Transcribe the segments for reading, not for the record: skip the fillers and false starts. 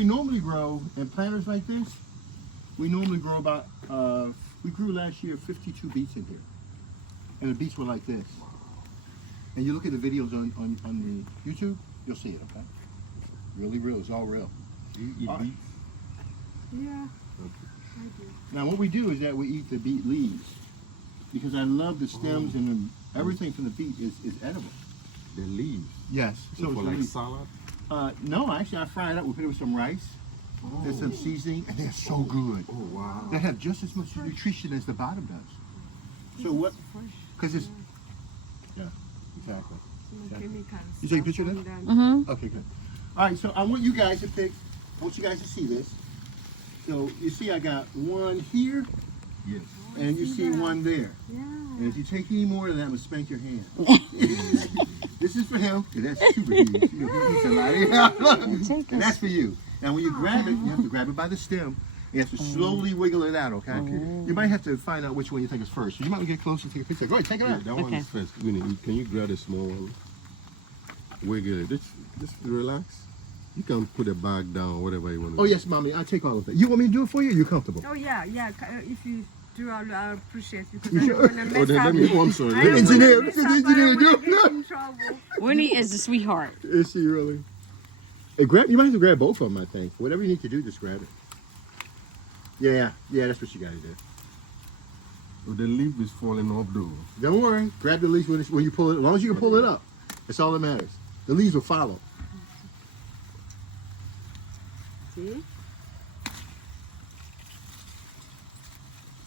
we normally grow in planters like this, we normally grow about, we grew last year 52 beets in here. And the beets were like this. And you look at the videos on the YouTube, you'll see it, okay? Really real, it's all real. Do you eat beets? Yeah. Okay. I do. Now what we do is that we eat the beet leaves. Because I love the stems and everything from the beet is edible. The leaves? Yes. So for it's like leaves. salad? No, actually I fry it up, we put it with some rice. There's some seasoning, and they're so good. Oh, wow. They have just as much nutrition as the bottom does. So what? Because it's, yeah, exactly. You take a picture of that? Mm-hmm. Okay, good. All right, so I want you guys to pick, I want you guys to see this. So you see I got one here, Yes. and you see one there. Yeah. And if you take any more of that, I'm going to spank your hand. This is for him, because that's super huge. You know, he eats a lot. And that's for you. And when you grab it, you have to grab it by the stem. You have to slowly wiggle it out, okay? You might have to find out which one you think is first. So you might get close and take a picture. Go ahead, take it out. That one is first. Winnie, can you grab a small one? Wiggle it. Just relax. You can put a bag down, whatever you want to Oh, do. yes, Mommy. I'll take all of that. You want me to do it for you? Or you comfortable? Oh yeah, yeah. If you do, I'll appreciate it because You I sure? don't want to Oh, mess then up. let me, oh, I'm sorry. I Let don't me- Engineer, wanna mess this is up, I engineer, don't wanna do it. get in trouble. Winnie is the sweetheart. Is she really? Hey, you might have to grab both of them, I think. Whatever you need to do, just grab it. Yeah, that's what you got to do. Oh, the leaf is falling off though. Don't worry. Grab the leaves when you pull it. As long as you can pull it up, that's all that matters. The leaves will follow. See?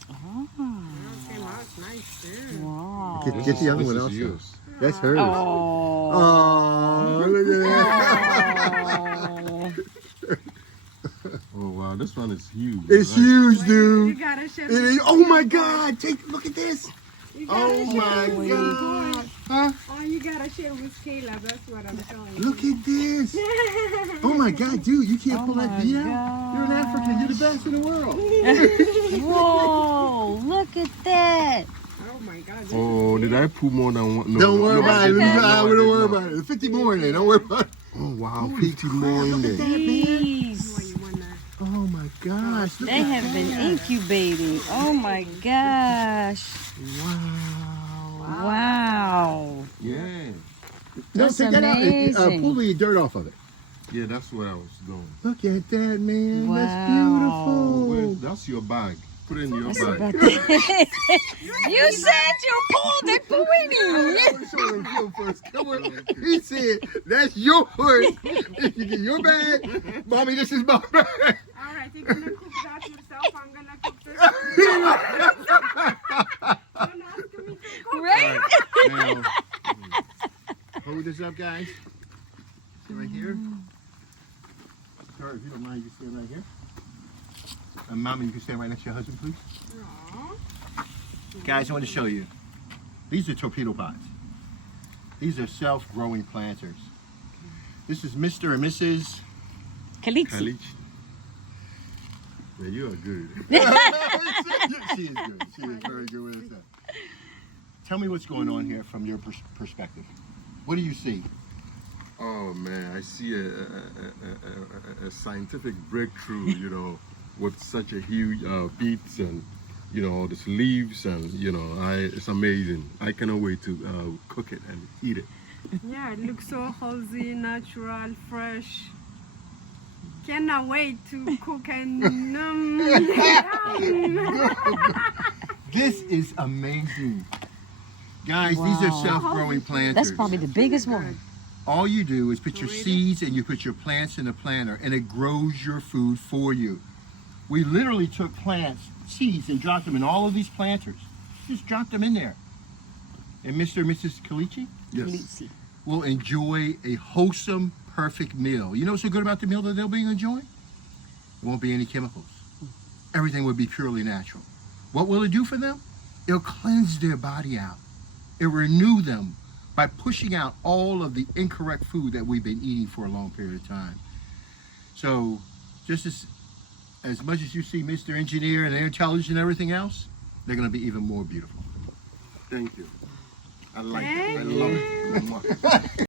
Oh, Okay, that's nice too. wow. Get the other This one is also. yours. That's hers. Oh. Oh, look at that. Oh. Oh wow, this one is huge. It's Right. huge, You dude. gotta share It is, oh my God! Look at this. You gotta Oh share my with God! boys. Huh? Oh, you gotta share with Caleb. That's what I'm telling you. Look at this. Oh my God, dude! You can't Oh pull that my beat out. You're an African. You're the best in the world. Whoa, look at that. Oh my God. this Oh, is did big. I put more than one? No, Don't no, worry no, about I it. did not. I No, wouldn't did worry not. about it. There's 50 more in there. Don't worry about it. Oh wow, 50 more in there. Look at that, man. Jeez. You wanna- Oh my gosh. Look They at have been that. incubating. Oh my gosh. Wow. Wow. Yeah, No, That's take that out. amazing. Pull the dirt off of it. yeah, that's where I was going. Look at that, man. Wow. That's beautiful. Where's, that's your bag. Put it in your bag. You said you pulled it for Winnie. Show him film first. Come on. He said, that's yours. If you get your bag, Mommy, this is my bag. All right, you're gonna cook that yourself. I'm gonna cook this. Don't ask me to cook. Right? Now, hold this up, guys. See right here? Sorry, if you don't mind, you can stand right here. And Mommy, you can stand right next to your husband, please. Aw. Guys, I want to show you. These are Torpedopots. These are self-growing planters. This is Mr. and Mrs. Kalitsi. Khalid. Yeah, you are good. She is good. She is very good with that. Tell me what's going on here from your perspective. What do you see? Oh man, I see a scientific breakthrough, you know, with such a huge beets and, you know, these leaves and, you know, it's amazing. I cannot wait to cook it and eat it. Yeah, it looks so healthy, natural, fresh. Cannot wait to cook and This is amazing. Guys, these are Wow. self-growing planters. That's probably the biggest one. All you do is put your seeds and you put your plants in the planter and it grows your food for you. We literally took plants, seeds, and dropped them in all of these planters. Just dropped them in there. And Mr. and Mrs. Kalichi Kalitsi. will enjoy a wholesome, perfect meal. You know what's so good about the meal that they'll be enjoying? There won't be any chemicals. Everything will be purely natural. What will it do for them? It'll cleanse their body out. It'll renew them by pushing out all of the incorrect food that we've been eating for a long period of time. So just as much as you see Mr. Engineer and their intelligence and everything else, they're going to be even more beautiful. Thank you. I like Thank it. I love it.